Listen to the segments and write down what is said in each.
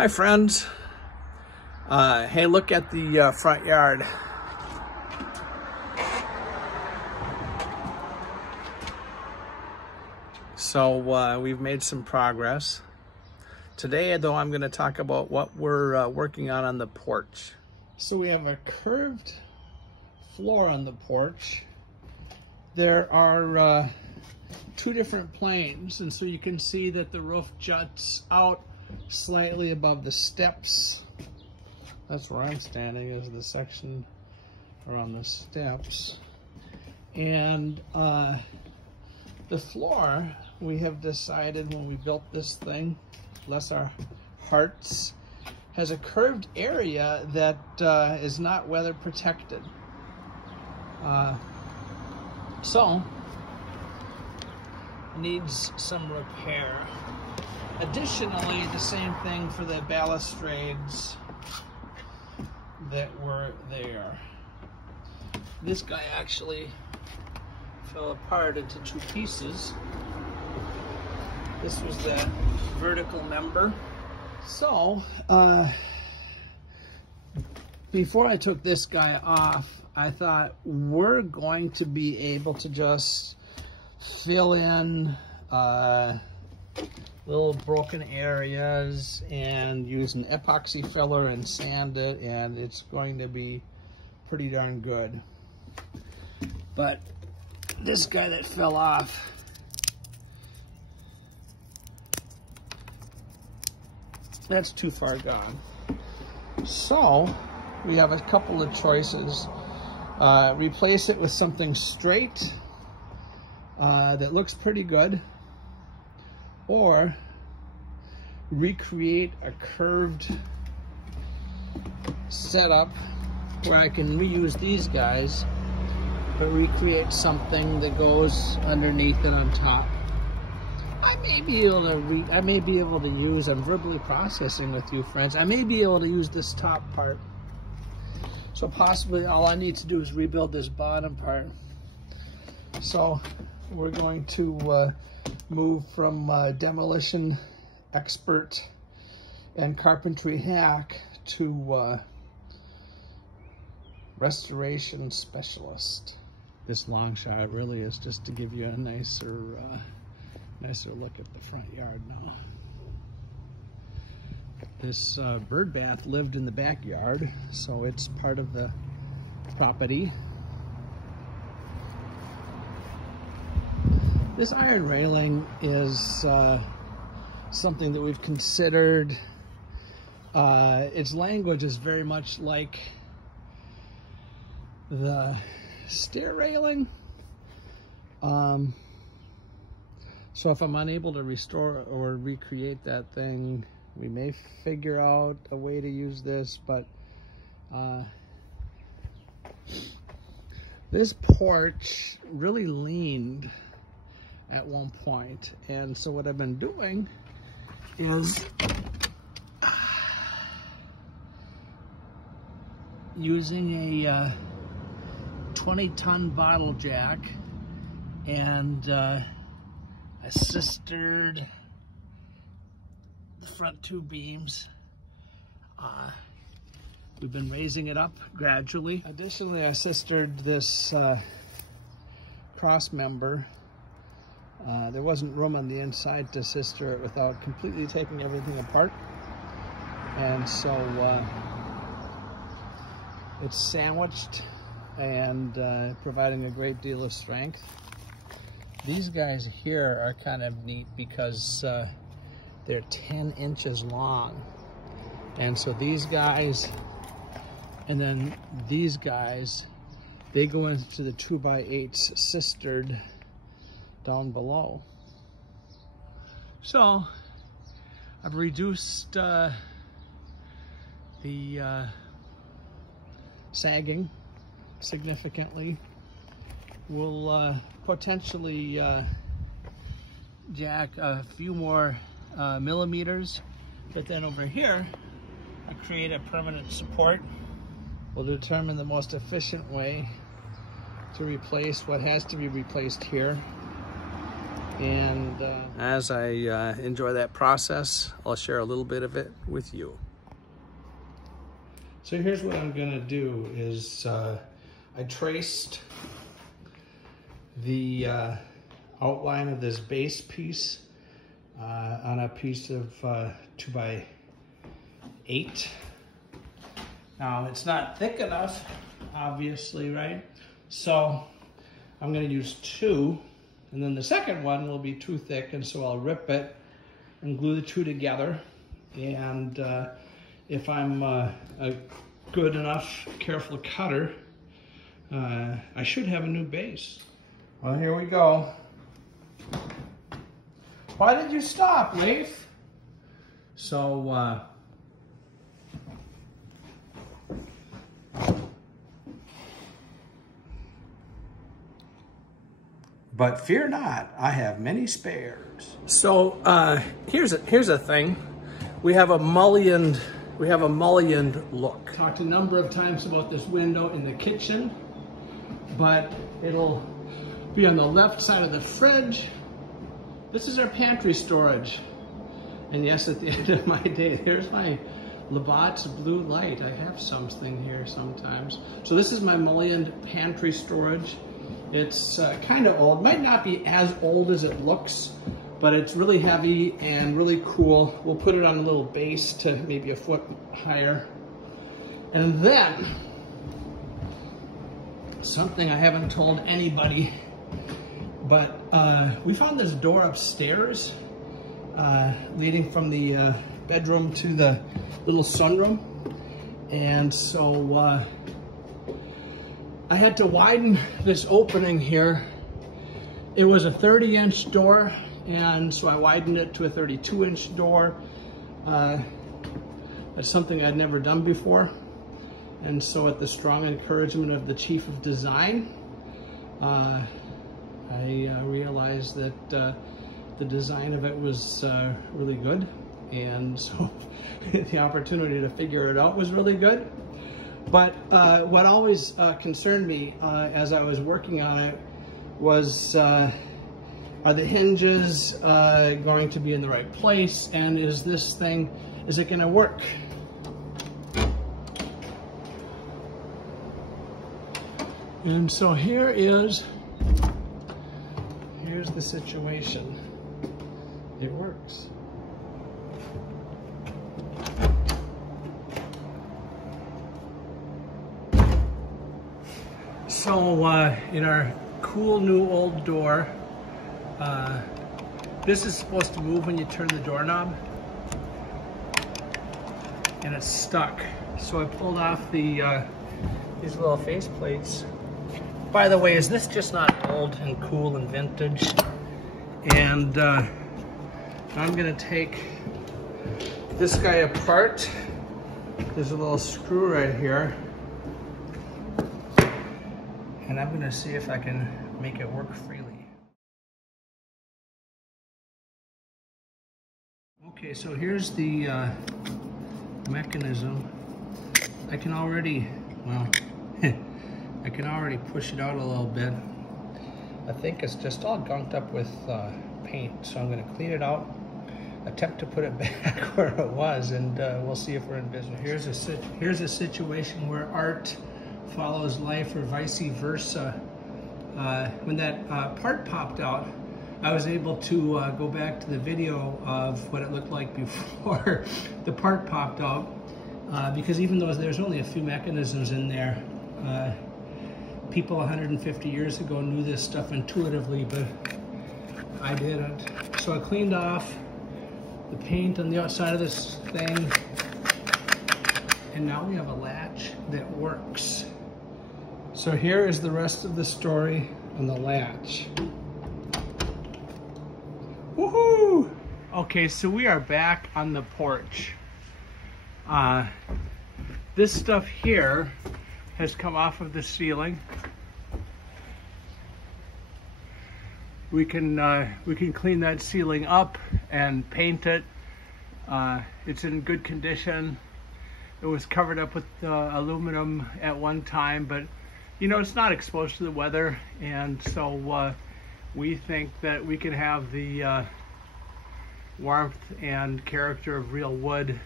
Hi friends. Hey, look at the front yard. So we've made some progress. Today though, I'm going to talk about what we're working on the porch. So we have a curved floor on the porch. There are two different planes, and so you can see that the roof juts out slightly above the steps. That's where I'm standing, is the section around the steps. And the floor, we have decided when we built this thing, bless our hearts, has a curved area that is not weather protected. So needs some repair. Additionally, the same thing for the balustrades that were there. This guy actually fell apart into two pieces. This was that vertical member. So, before I took this guy off, I thought we're going to be able to just fill in little broken areas and use an epoxy filler and sand it, and it's going to be pretty darn good. But this guy that fell off, that's too far gone. So we have a couple of choices. Replace it with something straight that looks pretty good, or recreate a curved setup where I can reuse these guys, but recreate something that goes underneath and on top. I may be able to use, I'm verbally processing with you friends, I may be able to use this top part. So possibly all I need to do is rebuild this bottom part. So we're going to move from demolition expert and carpentry hack to restoration specialist. This long shot really is just to give you a nicer look at the front yard now. This bird bath lived in the backyard, so it's part of the property. This iron railing is something that we've considered. Its language is very much like the stair railing. So if I'm unable to restore or recreate that thing, we may figure out a way to use this, but this porch really leaned at one point, and so what I've been doing is using a 20-ton bottle jack, and I sistered the front two beams. We've been raising it up gradually. Additionally, I sistered this cross member. There wasn't room on the inside to sister it without completely taking everything apart. And so it's sandwiched and providing a great deal of strength. These guys here are kind of neat because they're 10 inches long. And so these guys, and then these guys, they go into the 2x8s sistered down below. So I've reduced the sagging significantly. We'll potentially jack a few more millimeters, but then over here I create a permanent support. We'll determine the most efficient way to replace what has to be replaced here. And as I enjoy that process, I'll share a little bit of it with you. So here's what I'm gonna do is I traced the outline of this base piece on a piece of 2x8. Now it's not thick enough, obviously, right? So I'm gonna use 2, and then the second one will be too thick, and so I'll rip it and glue the 2 together. And if I'm a good enough, careful cutter, I should have a new base. Well, here we go. Why did you stop, Leif? So, but fear not, I have many spares. So here's a thing. We have a mullioned look. Talked a number of times about this window in the kitchen, but it'll be on the left side of the fridge. This is our pantry storage. And yes, at the end of my day, there's my Labatt's blue light. I have something here sometimes. So this is my mullioned pantry storage. It's kind of old, might not be as old as it looks, but it's really heavy and really cool. We'll put it on a little base to maybe a foot higher. And then, something I haven't told anybody, but we found this door upstairs leading from the bedroom to the little sunroom. And so I had to widen this opening here. It was a 30-inch door, and so I widened it to a 32-inch door. That's something I'd never done before. And so at the strong encouragement of the chief of design, I realized that the design of it was really good. And so the opportunity to figure it out was really good. But what always concerned me as I was working on it was, are the hinges going to be in the right place? And is it gonna work? And so here's the situation. It works. So in our cool new old door, this is supposed to move when you turn the doorknob, and it's stuck. So I pulled off these little face plates. By the way, is this just not old and cool and vintage? And I'm gonna take this guy apart. There's a little screw right here. And I'm gonna see if I can make it work freely. Okay, so here's the mechanism. I can already, well, I can already push it out a little bit. I think it's just all gunked up with paint, so I'm gonna clean it out, attempt to put it back where it was, and we'll see if we're in business. Here's a situation where art follows life, or vice versa. When that part popped out, I was able to go back to the video of what it looked like before the part popped out, because even though there's only a few mechanisms in there, people 150 years ago knew this stuff intuitively, but I didn't. So I cleaned off the paint on the outside of this thing, and now we have a latch that works. So here is the rest of the story on the latch. Woohoo! Okay, so we are back on the porch. This stuff here has come off of the ceiling. We can clean that ceiling up and paint it. It's in good condition. It was covered up with aluminum at one time, but you know, it's not exposed to the weather, and so we think that we can have the warmth and character of real wood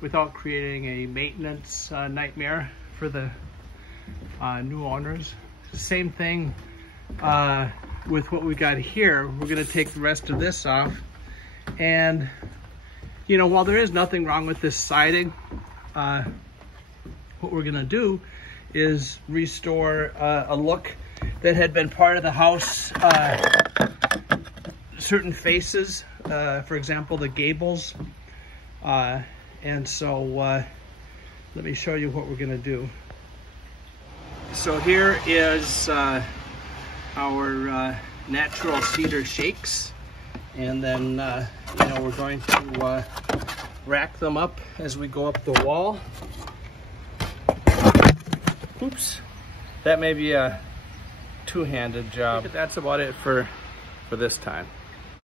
without creating a maintenance nightmare for the new owners. The same thing with what we got here. We're gonna take the rest of this off, and you know, while there is nothing wrong with this siding, what we're gonna do is restore a look that had been part of the house. Certain faces, for example, the gables. And so let me show you what we're gonna do. So here is our natural cedar shakes. And then, you know, we're going to rack them up as we go up the wall. Oops, that may be a two-handed job. That's about it for this time.